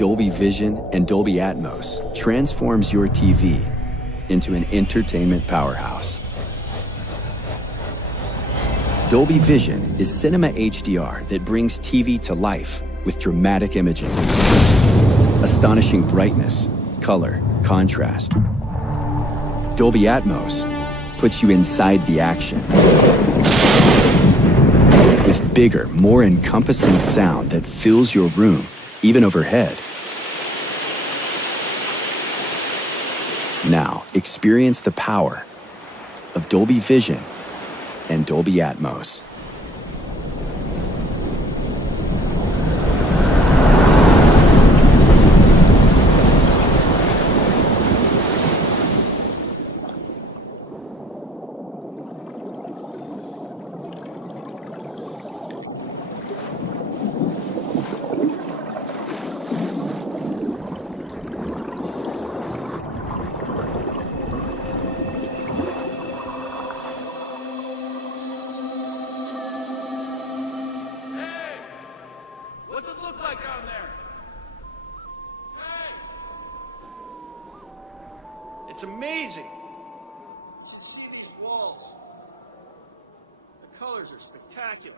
Dolby Vision and Dolby Atmos transforms your TV into an entertainment powerhouse. Dolby Vision is cinema HDR that brings TV to life with dramatic imaging, astonishing brightness, color, contrast. Dolby Atmos puts you inside the action with bigger, more encompassing sound that fills your room, even overhead. Now, experience the power of Dolby Vision and Dolby Atmos. What's it look like down there? Hey! It's amazing. See these walls. The colors are spectacular.